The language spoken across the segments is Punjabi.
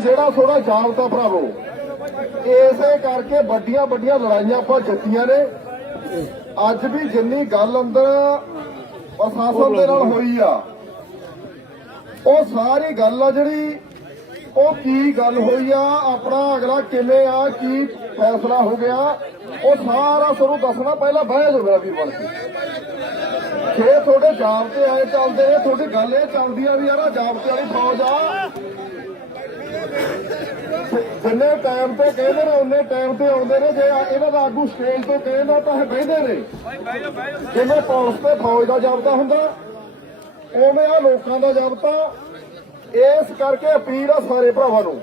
ਜਿਹੜਾ ਥੋੜਾ ਜਾਬਤਾ ਭਰਾਵੋ, ਇਸੇ ਕਰਕੇ ਵੱਡੀਆਂ ਵੱਡੀਆਂ ਲੜਾਈਆਂ ਆਪਾਂ ਜਿੱਤੀਆਂ ਨੇ। ਅੱਜ ਵੀ ਜਿੰਨੀ ਗੱਲ ਅੰਦਰ ਪ੍ਰਸ਼ਾਸਨ ਦੇ ਨਾਲ ਹੋਈ ਆ, ਉਹ ਸਾਰੀ ਗੱਲ ਆ ਜਿਹੜੀ, ਉਹ ਕੀ ਗੱਲ ਹੋਈ ਆ, ਆਪਣਾ ਅਗਲਾ ਕਿਵੇਂ ਆ, ਕੀ ਫੈਸਲਾ ਹੋ ਗਿਆ, ਉਹ ਸਾਰਾ ਤੁਹਾਨੂੰ ਦੱਸਣਾ ਪਹਿਲਾਂ ਬਹਿ ਜਾਓ ਮੇਰਾ ਵੀਰ ਬਣ ਕੇ। ਜੇ ਤੁਹਾਡੇ ਜਾਬਤੇ ਆਏ ਚੱਲਦੇ ਨੇ, ਤੁਹਾਡੀ ਗੱਲ ਇਹ ਚੱਲਦੀ ਆ ਵੀ ਯਾਰ ਆਹ ਜਾਬਤੇ ਵਾਲੀ ਫੌਜ ਆ ਜਿੰਨੇ ਟਾਈਮ ਤੇ ਕਹਿੰਦੇ ਨੇ ਉਹਨੇ ਟਾਈਮ ਤੇ ਆਉਂਦੇ ਨੇ। ਜੇ ਇਹਨਾਂ ਦਾ ਆਗੂ ਸਟੇਜ ਤੋਂ ਕਹਿੰਦਾ ਤਾਂ ਇਹ ਬਹਿੰਦੇ ਨੇ। ਜਿਵੇਂ ਪੁਲਿਸ ਤੇ ਫੌਜ ਦਾ ਜਾਬਤਾ ਹੁੰਦਾ, ਉਵੇਂ ਆ ਲੋਕਾਂ ਦਾ ਜਾਬਤਾ। ਇਸ ਕਰਕੇ ਅਪੀਲ ਆ ਸਾਰੇ ਭਰਾਵਾਂ ਨੂੰ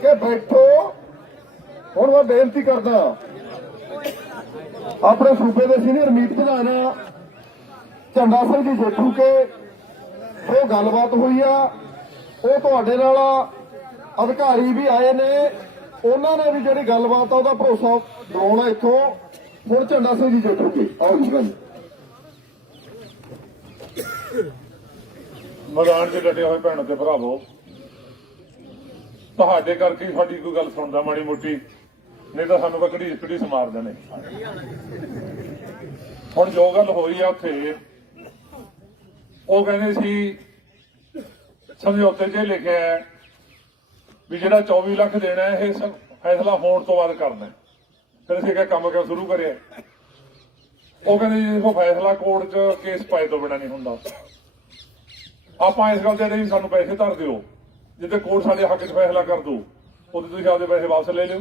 ਕਿ ਬੈਠੋ। ਹੁਣ ਮੈਂ ਬੇਨਤੀ ਕਰਦਾ, ਆਪਣੇ ਸੂਬੇ ਦੇ ਸੀਨੀਅਰ ਮੀਤ ਪ੍ਰਧਾਨ ਝੰਡਾ ਸਿੰਘ ਜੀ ਜੇਠੂ ਕੇ ਉਹ ਗੱਲਬਾਤ ਹੋਈ ਆ। ਉਹ ਤੁਹਾਡੇ ਨਾਲ ਆ। ਅਧਿਕਾਰੀ ਵੀ ਆਏ ਨੇ। ਉਹਨਾਂ ਨੇ ਵੀ ਜਿਹੜੀ ਗੱਲਬਾਤ ਆ, ਉਹਦਾ ਭਰੋਸਾ ਦਿਵਾਉਣਾ ਇੱਥੋਂ। ਹੁਣ ਝੰਡਾ ਸਿੰਘ ਜੀ ਜੇਠੂ ਆਓ ਜੀ ਗੱਲ ਮੈਦਾਨ 'ਚ ਡਟੇ ਹੋਏ ਭੈਣਾਂ ਤੇ ਭਰਾਵੋ। ਤੁਹਾਡੇ ਕਰਕੇ ਸਾਡੀ ਕੋਈ ਗੱਲ ਸੁਣਦਾ ਮਾੜੀ ਮੋਟੀ। ਨਹੀਂ ਤਾਂ ਸਾਨੂੰ ਬੱਕੜੀ ਇਕੜੀ ਸਮਾਰ ਦੇਣੇ। ਹੁਣ ਜੋ ਗੱਲ ਹੋਈ ਆ ਉੱਥੇ, ਉਹ ਕਹਿੰਦੇ ਸੀ, ਸਮਝੌਤੇ 'ਚ ਲਿਖਿਆ ਵੀ ਜਿਹੜਾ 24 ਲੱਖ ਦੇਣਾ ਇਹ ਫੈਸਲਾ ਹੋਣ ਤੋਂ ਬਾਅਦ ਕਰਨਾ। ਫਿਰ ਅਸੀਂ ਕਿਹਾ, ਕੰਮ ਕਿਉਂ ਸ਼ੁਰੂ ਕਰਿਆ? ਉਹ ਕਹਿੰਦੇ ਜੀ ਦੇਖੋ ਫੈਸਲਾ ਕੋਰਟ 'ਚ ਕੇਸ ਪਾਏ ਤੋਂ ਬਿਨਾਂ ਨਹੀਂ ਹੁੰਦਾ। ਆਪਾਂ ਇਸ ਗੱਲ ਤੇ ਨਹੀਂ ਸਾਨੂੰ ਪੈਸੇ ਧਰ ਦਿਓ ਜਿੱਤੇ ਕੋਰਟ ਸਾਡੇ ਹੱਕ 'ਚ ਫੈਸਲਾ ਕਰ ਦੂ ਉਹਦੇ ਤੁਸੀਂ ਆਪਦੇ ਪੈਸੇ ਵਾਪਸ ਲੈ ਲਿਓ।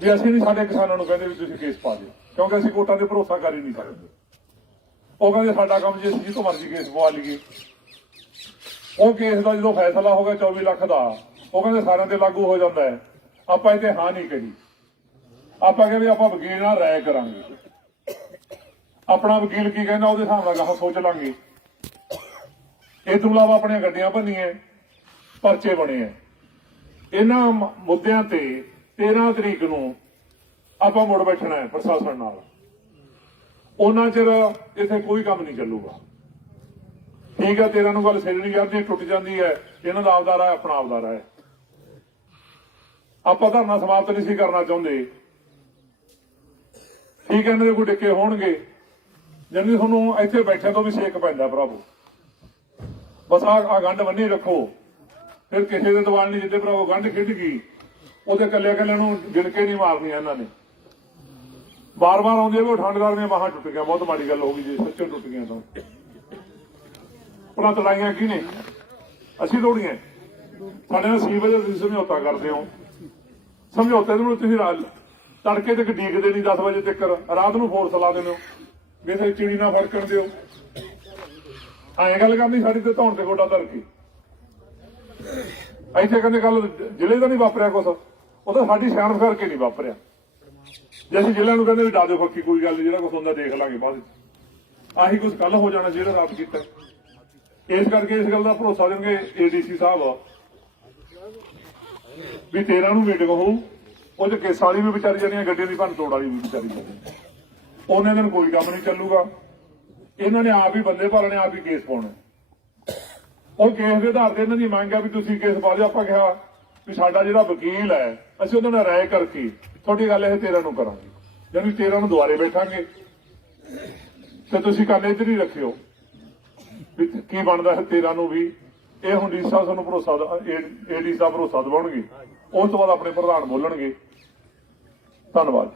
ਵੀ ਅਸੀਂ ਨਹੀਂ ਸਾਡੇ ਕਿਸਾਨਾਂ ਨੂੰ ਕਹਿੰਦੇ ਵੀ ਤੁਸੀਂ ਕੇਸ ਪਾ ਦਿਓ, ਕਿਉਂਕਿ ਅਸੀਂ ਕੋਰਟਾਂ ਤੇ ਭਰੋਸਾ ਕਰ ਹੀ ਨਹੀਂ ਸਕਦੇ। ਉਹ ਕਹਿੰਦੇ, ਸਾਡਾ ਕੰਮ ਜੇ ਅਸੀਂ ਜਿੱਥੋਂ ਮਰਜ਼ੀ ਕੇਸ ਪਵਾ ਲਈਏ। ਉਹ ਕੇਸ ਦਾ ਜਦੋਂ ਫੈਸਲਾ ਹੋ ਗਿਆ 24 ਲੱਖ ਦਾ, ਉਹ ਕਹਿੰਦੇ ਸਾਰਿਆਂ ਤੇ ਲਾਗੂ ਹੋ ਜਾਂਦਾ ਹੈ। ਆਪਾਂ ਇਹ ਹਾਂ ਨਹੀਂ ਕਹੀ ਆਪਾਂ ਕਹਿੰਦੇ ਆਪਾਂ ਵਕੀਲ ਨਾਲ ਰਾਏ ਕਰਾਂਗੇ। ਆਪਣਾ ਵਕੀਲ ਕੀ ਕਹਿੰਦਾ, ਉਹਦੇ ਹਿਸਾਬ ਨਾਲ ਗਾਹ ਸੋਚ ਲਾਂਗੇ। ਇਹ ਤੋਂ ਇਲਾਵਾ ਆਪਣੀਆਂ ਗੱਡੀਆਂ ਭੰਨੀਆਂ ਪਰਚੇ ਬਣੇ ਆ ਇਹਨਾਂ ਮੁੱਦਿਆਂ ਤੇ 13 ਤਰੀਕ ਨੂੰ ਆਪਾਂ ਮੁੜ ਬੈਠਣਾ ਹੈ ਪ੍ਰਸ਼ਾਸਨ ਨਾਲ। ਉਹਨਾਂ ਚਿਰ ਇੱਥੇ ਕੋਈ ਕੰਮ ਨਹੀਂ ਚੱਲੂਗਾ। ਠੀਕ ਹੈ 13 ਨੂੰ ਗੱਲ ਸਿਰ ਨਹੀਂ ਜਾਂਦੀ ਟੁੱਟ ਜਾਂਦੀ ਹੈ। ਇਹਨਾਂ ਦਾ ਆਪਦਾ ਰਾਹ, ਆਪਣਾ ਆਪਦਾ ਰਾਹ ਹੈ। ਆਪਾਂ ਧਰਨਾ ਸਮਾਪਤ ਨਹੀਂ ਸੀ ਕਰਨਾ ਚਾਹੁੰਦੇ। ਠੀਕ ਹੈ, ਇਹਨਾਂ ਦੇ ਕੋਈ ਡਿੱਕੇ ਹੋਣਗੇ। ਜਾਨੀ ਤੁਹਾਨੂੰ ਇੱਥੇ ਬੈਠਿਆਂ ਤੋਂ ਵੀ ਸੇਕ ਪੈਂਦਾ ਭਰਾਵੋ। ਬਸ ਆ ਗੰਢ ਬੰਨੀ ਰੱਖੋ। ਫਿਰ ਕਿਸੇ ਦੇ ਦਵਾਲ ਨਹੀਂ ਜਿੱਦੇ ਭਰਾਵੋ, ਗੰਢ ਖਿੱਡ ਗਈ। ਉਹਦੇ ਕੱਲੇ ਕੱਲੇ ਨੂੰ ਗਿਣਕੇ ਨਹੀਂ ਮਾਰਨੀਆਂ ਇਹਨਾਂ ਨੇ। ਬਾਰ-ਬਾਰ ਆਉਂਦੇ ਵੀ ਉਹ ਠੰਡਦਾਰ ਦੀਆਂ ਬਾਹਾਂ ਟੁੱਟ ਗਿਆ ਬਹੁਤ ਮਾੜੀ ਗੱਲ ਹੋ ਗਈ ਜੇ, ਸੱਚੋ ਟੁੱਟ ਗਈਆਂ ਤਾਂ। ਆਪਣਾ ਤੜਾਈਆਂ ਕੀ ਅਸੀਂ ਤੋੜੀਆਂ ਸਾਡੇ ਨਾਲ ਸੀਵਰੇਜ ਦਾ ਤੁਸੀਂ ਸਮਝੌਤਾ ਕਰਦੇ ਹੋ। ਸਮਝੌਤੇ ਨੂੰ ਤੁਸੀਂ ਰਾ- ਤੜਕੇ ਤੱਕ ਡੀਕਦੇ ਨਹੀਂ 10 ਵਜੇ ਤੱਕ। ਰਾਤ ਨੂੰ ਫੋਰਸ ਲਾ ਦਿੰਦੇ ਹੋ। ਵੀ ਇੱਥੇ ਚਿੜੀ ਨਾ ਫੜਕਣ ਦਿਓ। ਐਂ ਗੱਲ ਕਰਨੀ ਸਾਡੀ ਤੇ ਧੌਣ ਤੇ ਗੋਡਾ ਧਰ ਕੇ। ਇੱਥੇ ਕਹਿੰਦੇ ਗੱਲ ਜ਼ਿਲ੍ਹੇ ਦਾ ਨਹੀਂ ਵਾਪਰਿਆ ਕੁਛ। ਉਹ ਤਾਂ ਸਾਡੀ ਸਿਆਣਪ ਕਰਕੇ ਨਹੀਂ ਵਾਪਰਿਆ। ਜੇ ਅਸੀਂ ਜ਼ਿਲ੍ਹਿਆਂ ਨੂੰ ਕਹਿੰਦੇ ਵੀ ਡਾਜੋ ਫੱਕੀ ਕੋਈ ਗੱਲ ਨਹੀਂ ਜਿਹੜਾ ਕੁਛ ਹੁੰਦਾ ਦੇਖ ਲਾਂਗੇ ਬਾਅਦ ਵਿੱਚ। ਆਹੀ ਕੁਛ ਕੱਲ ਹੋ ਜਾਣਾ ਜਿਹੜਾ ਰਾਤ ਕੀਤਾ। ਇਸ ਕਰਕੇ ਇਸ ਗੱਲ ਦਾ ਭਰੋਸਾ ਦੇਣਗੇ ਏਡੀਸੀ ਸਾਹਿਬ। ਵੀ 13 ਨੂੰ ਮੀਟਿੰਗ ਹੋਊ, ਉਹ ਚ ਕੇਸ ਵਾਲੀ ਵੀ ਵਿਚਾਰੀ ਜਾਣੀ ਗੱਡੀ ਦੀ ਭੰਨ ਤੋੜ ਵਾਲੀ ਵੀ ਵਿਚਾਰੀ ਜਾਣੀ ਉਹਨੇ ਦਿਨ ਕੋਈ ਕੰਮ ਨਹੀਂ ਚੱਲੂਗਾ। ਇਹਨਾਂ ਨੇ ਆਪ ਹੀ ਬੰਦੇ ਭਰਨੇ ਆਪ ਹੀ ਕੇਸ ਪਾਉਣੇ। ਉਹ ਕੇਸ ਦੇ ਆਧਾਰ ਤੇ ਇਹਨਾਂ ਦੀ ਮੰਗ ਆ ਵੀ ਤੁਸੀਂ ਕੇਸ ਪਾ ਦਿਓ ਆਪਾਂ ਕਿਹਾ ਵੀ ਸਾਡਾ ਜਿਹੜਾ ਵਕੀਲ ਹੈ, ਅਸੀਂ ਉਹਨਾਂ ਨਾਲ ਰਾਏ ਕਰਕੇ ਤੁਹਾਡੀ ਗੱਲ ਇਹ 13 ਨੂੰ ਕਰਾਂਗੇ। ਯਾਨੀ 13 ਨੂੰ ਦੁਬਾਰੇ ਬੈਠਾਂਗੇ। ਤੇ ਤੁਸੀਂ ਕੰਮ ਇੱਧਰ ਹੀ ਰੱਖਿਓ। ਵੀ ਕੀ ਬਣਦਾ ਹੈ 13 ਨੂੰ ਵੀ? ਇਹ ਹੁਣ ਡੀ ਸਾਹਿਬ ਤੁਹਾਨੂੰ ਭਰੋਸਾ ਏਡੀ ਸਾਹਿਬ ਭਰੋਸਾ ਦਿਵਾਉਣਗੇ। ਉਸ ਤੋਂ ਬਾਅਦ ਆਪਣੇ ਪ੍ਰਧਾਨ ਬੋਲਣਗੇ। ਧੰਨਵਾਦ।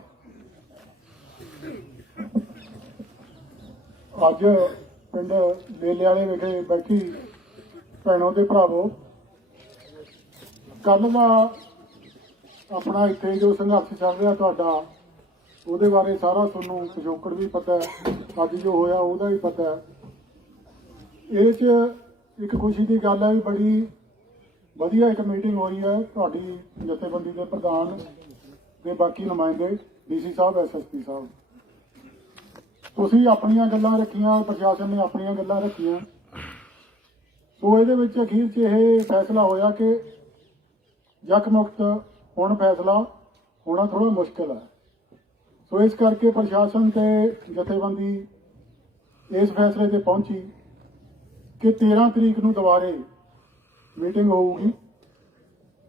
ਅੱਜ ਪਿੰਡ ਮੇਲੇ ਵਾਲੇ ਵਿਖੇ ਬੈਠੀ ਭੈਣੋ ਤੇ ਭਰਾਵੋ ਕੱਲ ਦਾ ਆਪਣਾ ਇੱਥੇ ਜੋ ਸੰਘਰਸ਼ ਚੱਲ ਰਿਹਾ ਤੁਹਾਡਾ, ਉਹਦੇ ਬਾਰੇ ਸਾਰਾ ਤੁਹਾਨੂੰ ਪਿਛੋਕੜ ਵੀ ਪਤਾ ਹੈ। ਅੱਜ ਜੋ ਹੋਇਆ ਉਹਦਾ ਵੀ ਪਤਾ ਹੈ। ਇਹ ਚ ਇੱਕ ਖੁਸ਼ੀ ਦੀ ਗੱਲ ਹੈ ਵੀ ਬੜੀ ਵਧੀਆ ਇੱਕ ਮੀਟਿੰਗ ਹੋਈ ਹੈ ਤੁਹਾਡੀ ਜਥੇਬੰਦੀ ਦੇ ਪ੍ਰਧਾਨ ਤੇ ਬਾਕੀ ਨੁਮਾਇੰਦੇ, ਡੀਸੀ ਸਾਹਿਬ ਐਸਐਸਪੀ ਸਾਹਿਬ। ਤੁਸੀਂ ਆਪਣੀਆਂ ਗੱਲਾਂ ਰੱਖੀਆਂ, ਪ੍ਰਸ਼ਾਸਨ ਨੇ ਆਪਣੀਆਂ ਗੱਲਾਂ ਰੱਖੀਆਂ। ਸੋ ਇਹਦੇ ਵਿੱਚ ਅਖੀਰ 'ਚ ਇਹ ਫੈਸਲਾ ਹੋਇਆ ਕਿ ਜਕ ਮੁਕਤ ਹੁਣ ਫੈਸਲਾ ਹੋਣਾ ਥੋੜਾ ਮੁਸ਼ਕਲ ਹੈ ਸੋ ਇਸ ਕਰਕੇ ਪ੍ਰਸ਼ਾਸਨ ਤੇ ਜਥੇਬੰਦੀ ਇਸ ਫੈਸਲੇ ਤੇ ਪਹੁੰਚੀ। ਕਿ 13 ਤਰੀਕ ਨੂੰ ਦੁਬਾਰੇ ਮੀਟਿੰਗ ਹੋਊਗੀ।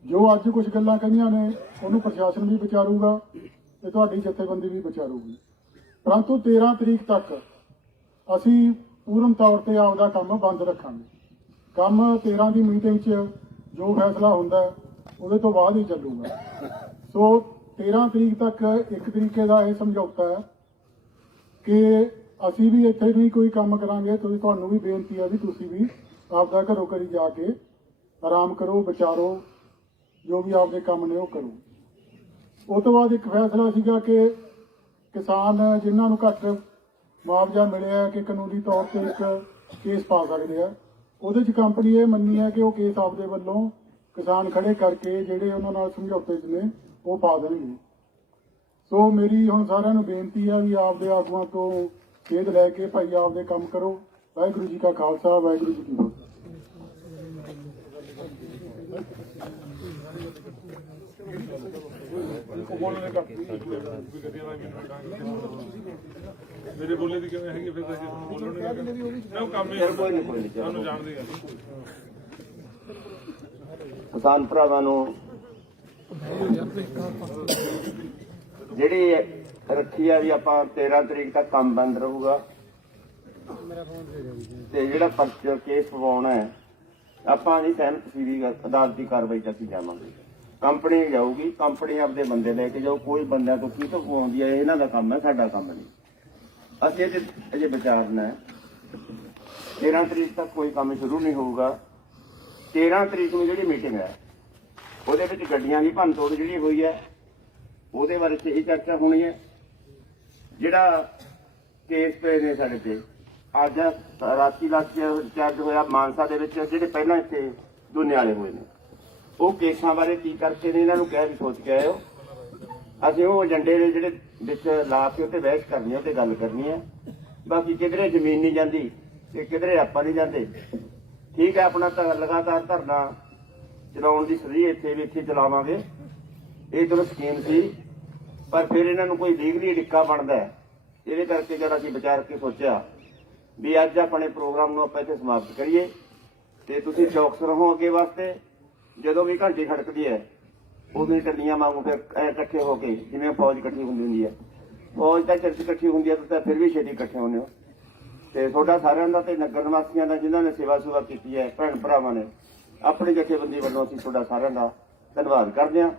ਜੋ ਅੱਜ ਕੁਝ ਗੱਲਾਂ ਕਹੀਆਂ ਨੇ, ਉਹਨੂੰ ਪ੍ਰਸ਼ਾਸਨ ਵੀ ਵਿਚਾਰੂਗਾ ਤੇ ਤੁਹਾਡੀ ਜਥੇਬੰਦੀ ਵੀ ਵਿਚਾਰੂਗੀ। ਪਰੰਤੂ 13 ਤਰੀਕ ਤੱਕ ਅਸੀਂ ਪੂਰਨ ਤੌਰ ਤੇ ਆਪਦਾ ਕੰਮ ਬੰਦ ਰੱਖਾਂਗੇ। ਕੰਮ 13 ਦੀ ਮੀਟਿੰਗ 'ਚ ਜੋ ਫੈਸਲਾ ਹੁੰਦਾ, ਉਹਦੇ ਤੋਂ ਬਾਅਦ ਹੀ ਚੱਲੂਗਾ। ਸੋ 13 ਤਰੀਕ ਤੱਕ ਇੱਕ ਤਰੀਕੇ ਦਾ ਇਹ ਸਮਝੌਤਾ ਹੈ ਕਿ ਅਸੀਂ ਵੀ ਇੱਥੇ ਵੀ ਕੋਈ ਕੰਮ ਕਰਾਂਗੇ ਤੁਸੀਂ ਤੁਹਾਨੂੰ ਵੀ ਬੇਨਤੀ ਆ ਵੀ ਤੁਸੀਂ ਵੀ ਆਪਦਾ ਘਰੋਂ ਘਰੀ ਜਾ ਕੇ ਆਰਾਮ ਕਰੋ, ਵਿਚਾਰੋ, ਜੋ ਵੀ ਆਪਦੇ ਕੰਮ ਨੇ ਉਹ ਕਰੋ। ਉਸ ਤੋਂ ਬਾਅਦ ਇੱਕ ਫੈਸਲਾ ਸੀਗਾ ਕਿ ਕਿਸਾਨ ਜਿਨ੍ਹਾਂ ਨੂੰ ਘੱਟ ਮੁਆਵਜ਼ਾ ਮਿਲਿਆ ਕਿ ਕਾਨੂੰਨੀ ਤੌਰ ਤੇ ਇੱਕ ਕੇਸ ਪਾ ਸਕਦੇ ਆ, ਉਹਦੇ 'ਚ ਕੰਪਨੀ ਇਹ ਮੰਨੀ ਹੈ ਕਿ ਉਹ ਕੇਸ ਆਪਦੇ ਵੱਲੋਂ ਕਿਸਾਨ ਖੜੇ ਕਰਕੇ ਜਿਹੜੇ ਉਹਨਾਂ ਨਾਲ ਸਮਝੌਤੇ 'ਚ ਨੇ, ਉਹ ਪਾ ਦੇਣਗੇ। ਸੋ ਮੇਰੀ ਹੁਣ ਸਾਰਿਆਂ ਨੂੰ ਬੇਨਤੀ ਆ ਵੀ ਆਪਦੇ ਆਗੂਆਂ ਤੋਂ ਸੇਧ ਲੈ ਕੇ ਭਾਈ ਆਪਦੇ ਕੰਮ ਕਰੋ। ਵਾਹਿਗੁਰੂ ਜੀ ਕਾ ਖਾਲਸਾ ਵਾਹਿਗੁਰੂ ਜੀ ਕੀ ਫਤਿਹ। ਮੇਰੇ ਬੋਲੇ ਦੀ ਕਿਵੇਂ ਹੈਗੀ ਫਿਰ ਤੁਸੀਂ ਬੋਲਣੇ ਮੈਂ ਉਹ ਕੰਮ ਹੀ ਕੋਈ ਨਹੀਂ ਕੋਈ ਨਹੀਂ। ਤੁਹਾਨੂੰ ਜਾਣਦੇ ਆ ਕਿਸਾਨ ਭਰਾਵਾਂ ਨੂੰ ਜਿਹੜੀ ਰੱਖੀ ਆ ਵੀ ਆਪਾਂ 13 ਤਰੀਕ ਤੱਕ ਕੰਮ ਬੰਦ ਰਹੂਗਾ। ਤੇ ਜਿਹੜਾ ਪਰਚਾ ਕੇਸ ਪਵਾਉਣਾ ਹੈ ਆਪਾਂ ਦੀ ਸਹਿਮਤ ਸੀ ਵੀ ਅਦਾਲਤੀ ਕਾਰਵਾਈ ਚ ਅਸੀਂ ਜਾਵਾਂਗੇ। ਕੰਪਨੀ ਜਾਊਗੀ ਕੰਪਨੀ ਆਪਦੇ ਬੰਦੇ ਲੈ ਕੇ ਜਾਊ ਕੋਈ ਬੰਦਿਆਂ ਤੋਂ ਕੀ ਤੋਂ ਪਵਾਉਂਦੀ ਹੈ ਇਹ ਇਹਨਾਂ ਦਾ ਕੰਮ ਹੈ ਸਾਡਾ ਕੰਮ ਨਹੀਂ। ਅਸੀਂ ਅਜੇ ਅਜੇ ਵਿਚਾਰਨਾ ਹੈ 13 ਤਰੀਕ ਤੱਕ ਕੋਈ ਕੰਮ ਸ਼ੁਰੂ ਨਹੀਂ ਹੋਊਗਾ। 13 ਤਰੀਕ ਨੂੰ ਜਿਹੜੀ ਮੀਟਿੰਗ ਹੈ ਉਹਦੇ ਵਿੱਚ ਗੱਡੀਆਂ ਦੀ ਭੰਨਤੋੜ ਜਿਹੜੀ ਹੋਈ ਹੈ ਉਹਦੇ ਬਾਰੇ ਇਹ ਚਰਚਾ ਹੋਣੀ ਹੈ। ਜਿਹੜਾ ਕੇਸ ਪਏ ਨੇ ਸਾਡੇ ਤੇ। ਅੱਜ ਰਾਤੀ ਲੱਖ ਚਾਰਜ ਹੋਇਆ ਮਾਨਸਾ ਦੇ ਵਿੱਚ, ਜਿਹੜੇ ਪਹਿਲਾਂ ਇੱਥੇ ਦੁਨੇ ਵਾਲੇ ਹੋਏ ਨੇ। ਉਹ ਕੇਸਾਂ ਬਾਰੇ ਕੀ ਕਰਕੇ ਨੇ, ਇਹਨਾਂ ਨੂੰ ਕਹਿ ਵੀ ਸੋਚ ਕੇ ਆਇਓ। ਅਸੀਂ ਉਹ ਏਜੰਡੇ ਦੇ ਜਿਹੜੇ ਵਿੱਚ ਲਾ ਕੇ ਉੱਤੇ ਬਹਿਸ ਕਰਨੀ ਹੈ ਤੇ ਗੱਲ ਕਰਨੀ ਹੈ ਬਾਕੀ ਕਿਧਰੇ ਜ਼ਮੀਨ ਨਹੀਂ ਜਾਂਦੀ ਤੇ ਕਿਧਰੇ ਆਪਾਂ ਨਹੀਂ ਜਾਂਦੇ। ਠੀਕ ਹੈ ਆਪਣਾ ਤਾਂ ਲਗਾਤਾਰ ਧਰਨਾ ਚਲਾਉਣ ਦੀ ਸਰੀ ਇੱਥੇ ਵੀ ਇੱਥੇ ਚਲਾਵਾਂਗੇ। ਇਹ ਚਲੋ ਸਕੀਮ ਸੀ। ਪਰ ਫਿਰ ਇਹਨਾਂ ਨੂੰ ਕੋਈ ਲੀਗਲੀ ਡਿੱਕਾ ਬਣਦਾ ਹੈ। ਇਹਦੇ ਕਰਕੇ ਜਦ ਅਸੀਂ ਵਿਚਾਰ ਕੇ ਸੋਚਿਆ ਵੀ ਅੱਜ ਆਪਣੇ ਪ੍ਰੋਗਰਾਮ ਨੂੰ ਆਪਾਂ ਇੱਥੇ ਸਮਾਪਤ ਕਰੀਏ ਤੇ ਤੁਸੀਂ ਚੌਕਸ ਰਹੋ ਅੱਗੇ ਵਾਸਤੇ। ਜਦੋਂ ਵੀ ਘੰਟੀ ਖੜਕਦੀ ਹੈ, ਉਦੋਂ ਟੱਲੀਆਂ ਵਾਂਗੂ ਫਿਰ ਇਕੱਠੇ ਹੋ ਕੇ, ਜਿਵੇਂ ਫੌਜ ਇਕੱਠੀ ਹੁੰਦੀ ਹੁੰਦੀ ਹੈ। ਫੌਜ ਤਾਂ ਚਰਚ ਇਕੱਠੀ ਹੁੰਦੀ ਹੈ ਤਾਂ ਫਿਰ ਵੀ ਛੇਤੀ ਇਕੱਠੇ ਹੁੰਦੇ ਹੋ। ਤੇ ਤੁਹਾਡਾ ਸਾਰਿਆਂ ਦਾ ਤੇ ਨਗਰ ਨਿਵਾਸੀਆਂ ਦਾ ਜਿਨ੍ਹਾਂ ਨੇ ਸੇਵਾ ਸੁਭਾ ਕੀਤੀ ਹੈ, ਭੈਣ ਭਰਾਵਾਂ ਨੇ, ਆਪਣੀ ਜਥੇਬੰਦੀ ਵੱਲੋਂ ਅਸੀਂ ਤੁਹਾਡਾ ਸਾਰਿਆਂ ਦਾ ਧੰਨਵਾਦ ਕਰਦੇ ਹਾਂ।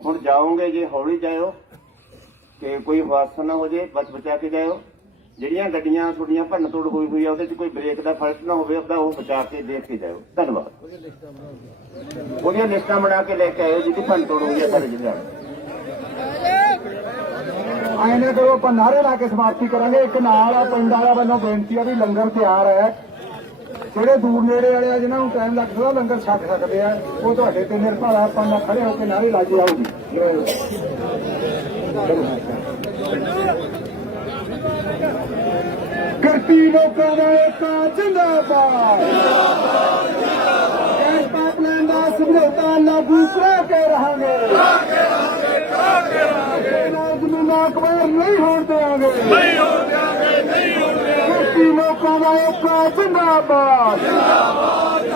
ਹੁਣ ਜਾਓਗੇ, ਜੇ ਹੌਲੀ ਜਾਇਓ ਕਿ ਕੋਈ ਹਾਦਸਾ ਨਾ ਹੋ ਜੇ ਬਚ ਬਚਾ ਕੇ ਜਾਇਓ। ਜਿਹੜੀਆਂ ਗੱਡੀਆਂ ਤੁਹਾਡੀਆਂ ਭੰਨ ਤੋੜ ਹੋਈ ਹੋਈ ਆ, ਉਹਦੇ 'ਚ ਕੋਈ ਬ੍ਰੇਕ ਦਾ ਫਲਟ ਨਾ ਹੋਵੇ ਉਹਦਾ ਉਹ ਬਚਾ ਕੇ ਦੇਖ ਕੇ ਜਾਇਓ। ਧੰਨਵਾਦ। ਉਹਦੀਆਂ ਲਿਸਟਾਂ ਬਣਾ ਕੇ ਲੈ ਕੇ ਆਇਓ, ਜਿਹਦੀ ਭੰਨ ਤੋੜ ਹੋਈ ਹੈ ਸਾਡੇ ਜ਼ਿਲ੍ਹੇ 'ਚ ਕਰੋ ਆਪਾਂ ਨਾਰੇ ਲਾ ਕੇ ਸਮਾਪਤੀ ਕਰਾਂਗੇ। ਇੱਕ ਨਾਲ ਆ, ਪਿੰਡ ਵਾਲਾ ਵੱਲੋਂ ਬੇਨਤੀ ਆ ਵੀ ਲੰਗਰ ਤਿਆਰ ਹੈ। ਜਿਹੜੇ ਦੂਰ ਨੇੜੇ ਵਾਲੇ ਆ ਜਿਨ੍ਹਾਂ ਨੂੰ ਟਾਈਮ ਲੱਗ ਸਕਦਾ ਲੰਗਰ ਛਕ ਸਕਦੇ ਆ। ਉਹ ਤੁਹਾਡੇ ਤੇ ਨਿਰਭਰ ਆ ਆਪਾਂ ਨਾਲ ਖੜੇ ਹੋ ਕੇ ਨਾਰੇ ਲਾ ਕੇ ਆਉਗੀ ਕਰਤੀ ਲੋਕਾਂ ਦਾ ਇੱਕ ਜਿੰਦਾਬਾਦ। ਇਸ ਪਾਪਲਾਈਨ ਦਾ ਸਮਝੌਤਾ ਲਾਗੂ ਕਰਾ ਕੇ ਰਹਾਂਗੇ। ਜ਼ਮੀਨਾਂ ਅਕਬਰ ਨਹੀਂ ਹੋਣ ਦੇਵਾਂਗੇ ਨਹੀਂ ਹੋਣ ਦੇਵਾਂਗੇ। ਨਹੀਂ ਹੋਣ ਦੇਵਾਂਗੇ ਲੋਕਾਂ ਦਾ ਇੱਕ ਜਿੰਦਾਬਾਦ। ਜਿੰਦਾਬਾਦ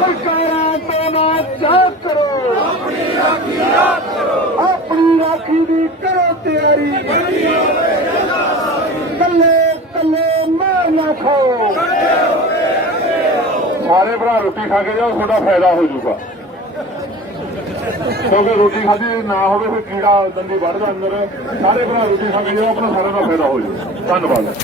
ਸਰਕਾਰਾਂ ਤੋਂ ਨਾ ਚਾਹ ਕਰੋ। ਆਪਣੀ ਰਾਖੀ ਕਰੋ ਆਪਣੀ ਰਾਖੀ ਦੀ ਕਰੋ ਤਿਆਰੀ। ਕੱਲੇ ਕੱਲੇ ਮਾਰ ਨਾ ਖਾਓ। ਸਾਰੇ ਭਰਾ ਰੋਟੀ ਖਾ ਕੇ ਜਾਓ, ਤੁਹਾਡਾ ਫਾਇਦਾ ਹੋ ਜਾਊਗਾ। ਕਿਉਂਕਿ ਰੋਟੀ ਖਾਧੀ ਨਾ ਹੋਵੇ, ਫਿਰ ਕੀੜਾ ਦੰਦੀ ਵੱਢਦਾ ਅੰਦਰ। ਸਾਰੇ ਭਰਾ ਰੋਟੀ ਖਾ ਕੇ ਜਾਓ, ਆਪਣਾ ਸਾਰਿਆਂ ਦਾ ਫਾਇਦਾ ਹੋ ਜਾਊ ਧੰਨਵਾਦ।